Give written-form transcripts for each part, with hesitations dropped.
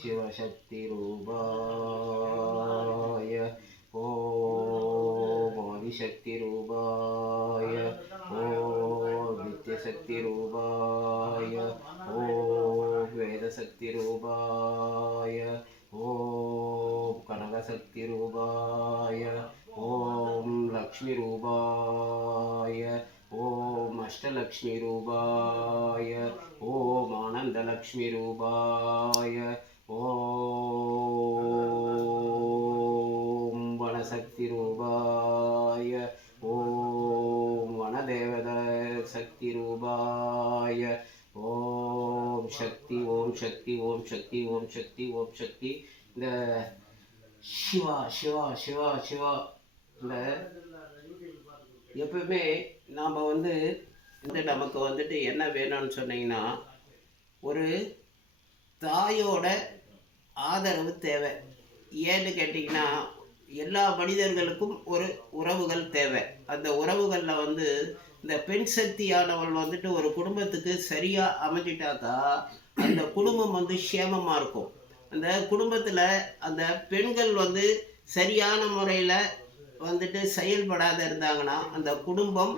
शिवशक्तिरूपाय ॐ आदिशक्तिरूपाय ॐ नित्यशक्तिरूपाय ॐ वेदशक्तिरूपाय ॐ कनकशक्तिरूपाय ॐ लक्ष्मीरूपाय ॐ अष्टलक्ष्मीरूपाय ॐ आनन्दलक्ष्मीरूपाय ॐ वनशक्तिरूपाय ॐ वनदेवताशक्तिरूपाय ॐ शक्ति ॐ शक्ति ॐ शक्ति ॐ शक्ति ॐ शक्ति இந்த சிவா சிவா சிவா சிவா இந்த எப்பவுமே நாம் வந்து நமக்கு வந்துட்டு என்ன வேணும்னு சொன்னீங்கன்னா ஒரு தாயோட ஆதரவு தேவை. ஏன்னு கேட்டிங்கன்னா எல்லா மனிதர்களுக்கும் ஒரு உறவுகள் தேவை. அந்த உறவுகளில் வந்து இந்த பெண் சக்தியானவள் வந்துட்டு ஒரு குடும்பத்துக்கு சரியாக அமைஞ்சிட்டாக்கா அந்த குடும்பம் வந்து சேமமாக இருக்கும். அந்த குடும்பத்தில் அந்த பெண்கள் வந்து சரியான முறையில் வந்துட்டு செயல்படாத இருந்தாங்கன்னா அந்த குடும்பம்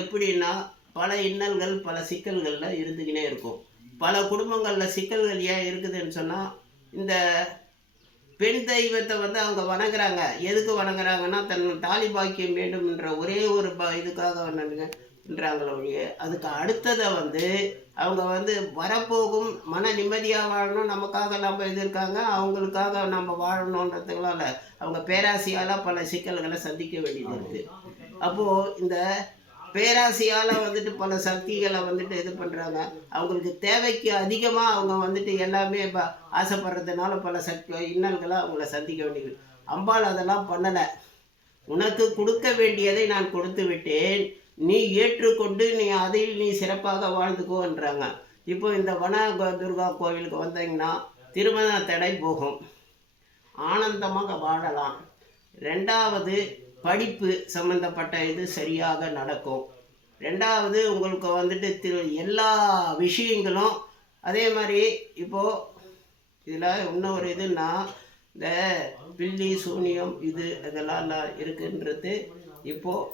எப்படின்னா பல இன்னல்கள் பல சிக்கல்களில் இருந்துக்கினே இருக்கும். பல குடும்பங்களில் சிக்கல்கள் ஏன் இருக்குதுன்னு சொன்னால் இந்த பெண் தெய்வத்தை வந்து அவங்க வணங்குறாங்க. எதுக்கு வணங்குறாங்கன்னா தன் தாலி பாக்கியம் வேண்டும்ன்ற ஒரே ஒரு இதுக்காக வணங்குறாங்களே ஒழிய அதுக்கு அடுத்ததை வந்து அவங்க வந்து வரப்போகும் மன நிம்மதியாக வாழணும், நமக்காக நம்ம இது இருக்காங்க அவங்களுக்காக நம்ம வாழணுன்றதுனால அவங்க பேராசையால் பல சிக்கல்களை சந்திக்க வேண்டியது இருக்குது. அப்போது இந்த பேராசையால் வந்துட்டு பல சக்திகளை வந்துட்டு இது பண்ணுறாங்க. அவங்களுக்கு தேவைக்கு அதிகமாக அவங்க வந்துட்டு எல்லாமே இப்போ ஆசைப்படுறதுனால பல இன்னல்களை அவங்கள சந்திக்க வேண்டியது. அம்பாள் அதெல்லாம் பண்ணலை. உனக்கு கொடுக்க வேண்டியதை நான் கொடுத்து விட்டேன், நீ ஏற்றுக்கொண்டு நீ அதில் நீ சிறப்பாக வாழ்ந்துக்கோன்றாங்க. இப்போ இந்த வன துர்கா கோவிலுக்கு வந்தீங்கன்னா திருமண தடை போகும், ஆனந்தமாக வாழலாம். ரெண்டாவது படிப்பு சம்மந்தப்பட்ட இது சரியாக நடக்கும். ரெண்டாவது உங்களுக்கு வந்துட்டு எல்லா விஷயங்களும் அதே மாதிரி. இப்போது இதில் இன்னொரு இதுன்னா இந்த பில்லி சூனியம் இது இதெல்லாம் இருக்குன்றது இப்போது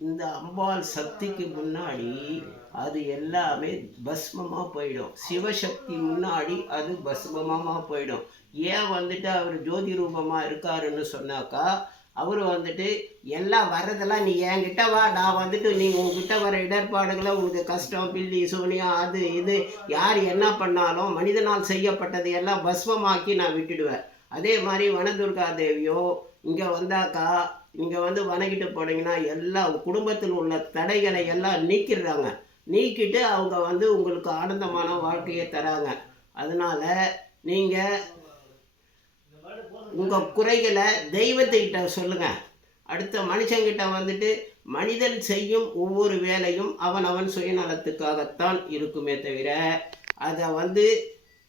இந்த அம்பாள் சக்திக்கு முன்னாடி அது எல்லாமே பஸ்மமாக போயிடும். சிவசக்தி முன்னாடி அது பஸ்மமாக போயிடும். ஏன் வந்துட்டு அவர் ஜோதி ரூபமாக இருக்காருன்னு சொன்னாக்கா அவர் வந்துட்டு எல்லாம் வர்றதெல்லாம் நீ என்கிட்ட வா, நான் வந்துட்டு நீ உங்ககிட்ட வர இடர்பாடுகளை உங்களுக்கு கஷ்டம் பில்லி சூனியம் அது இது யார் என்ன பண்ணாலும் மனிதனால் செய்யப்பட்டது எல்லாம் பஸ்மமாக்கி நான் விட்டுடுவேன். அதே மாதிரி வனதுர்கா தேவியோ இங்கே வந்தாக்கா இங்கே வந்து வணங்கிட்டு போனீங்கன்னா எல்லா குடும்பத்தில் உள்ள தடைகளை எல்லாம் நீக்கிடுறாங்க. நீக்கிட்டு அவங்க வந்து உங்களுக்கு ஆனந்தமான வாழ்க்கையை தராங்க. அதனால் நீங்கள் உங்கள் குறைகளை தெய்வத்துக்கிட்ட சொல்லுங்கள். அடுத்த மனுஷங்கிட்ட வந்துட்டு மனிதன் செய்யும் ஒவ்வொரு வேலையும் அவன் சுயநலத்துக்காகத்தான் இருக்குமே தவிர அதை வந்து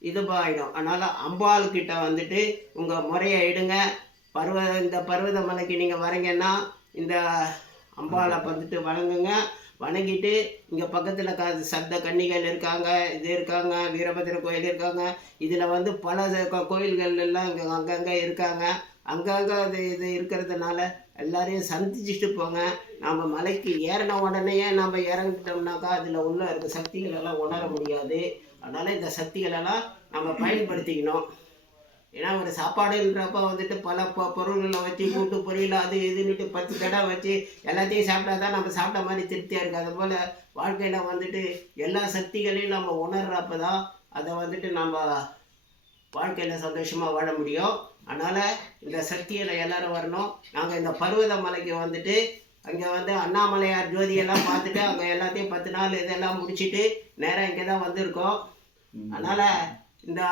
இதுபாயிடும். அதனால் அம்பாள்கிட்ட வந்துட்டு உங்கள் முறையை எடுங்க. இந்த பர்வத மலைக்கு நீங்கள் வரீங்கன்னா இந்த அம்பாளை வந்துட்டு வணங்குங்க. வணங்கிட்டு இங்கே பக்கத்தில் சப்த கன்னிகள் இருக்காங்க, இது இருக்காங்க, வீரபத்திர கோயில் இருக்காங்க. இதில் வந்து பல கோயில்கள் எல்லாம் இங்கே அங்கங்கே இருக்காங்க. அங்கங்கே இது இருக்கிறதுனால எல்லாரையும் சந்திச்சுட்டு போங்க. நம்ம மலைக்கு ஏறின உடனேயே நம்ம இறங்கிட்டோம்னாக்கா அதில் உள்ள இருக்க சக்திகளெல்லாம் உணர முடியாது. அதனால் இந்த சக்திகளெல்லாம் நம்ம பயன்படுத்திக்கணும். ஏன்னா ஒரு சாப்பாடுன்றப்ப வந்துட்டு பல பொருள்களை வச்சு கூட்டு பொரியல் அது இதுன்னுட்டு 10 தடவை வச்சு எல்லாத்தையும் சாப்பிட்டா தான் நம்ம சாப்பிட்ட மாதிரி திருப்தியாக இருக்குது. அதுபோல் வாழ்க்கையில் வந்துட்டு எல்லா சக்திகளையும் நம்ம உணர்றப்ப தான் அதை வந்துட்டு நம்ம வாழ்க்கையில் சந்தோஷமாக வாழ முடியும். அதனால் இந்த சக்தியில் எல்லோரும் வரணும். நாங்கள் இந்த பர்வத மலைக்கு வந்துட்டு அங்கே வந்து அண்ணாமலையார் ஜோதியெல்லாம் பார்த்துட்டு அங்கே எல்லாத்தையும் 10 நாள் இதெல்லாம் முடிச்சுட்டு நேராக இங்கே தான் வந்திருக்கோம். அதனால் இந்த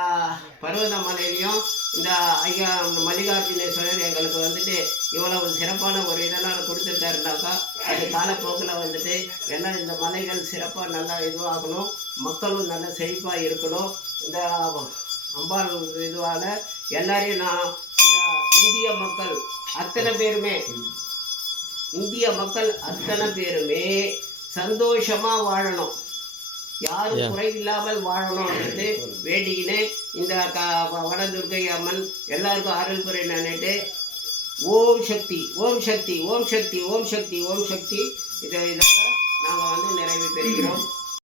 பர்வத மலையிலையும் இந்த ஐயா மல்லிகார்ஜுனேஸ்வரர் எங்களுக்கு வந்துட்டு இவ்வளவு சிறப்பான ஒரு இதெல்லாம் கொடுத்துருக்காருனாக்கா அது காலப்போக்கில் வந்துட்டு எல்லாம் இந்த மலைகள் சிறப்பாக நல்லா இதுவாகணும், மக்களும் நல்லா செழிப்பாக இருக்கணும். இந்த அம்பாள் இதுவால் எல்லாரையும் நான் இந்த இந்திய மக்கள் அத்தனை பேருமே சந்தோஷமாக வாழணும். யாரும் குறைவில்லாமல் வாழணும்ன்றது வேண்டிக்கின்னு இந்த வனதுர்க்கை அம்மன் எல்லாருக்கும் அருள் புரிய நினைட்டு ஓம் சக்தி ஓம் சக்தி ஓம் சக்தி ஓம் சக்தி ஓம் சக்தி இதோட நாங்கள் நிறைவு பெறுகிறோம்.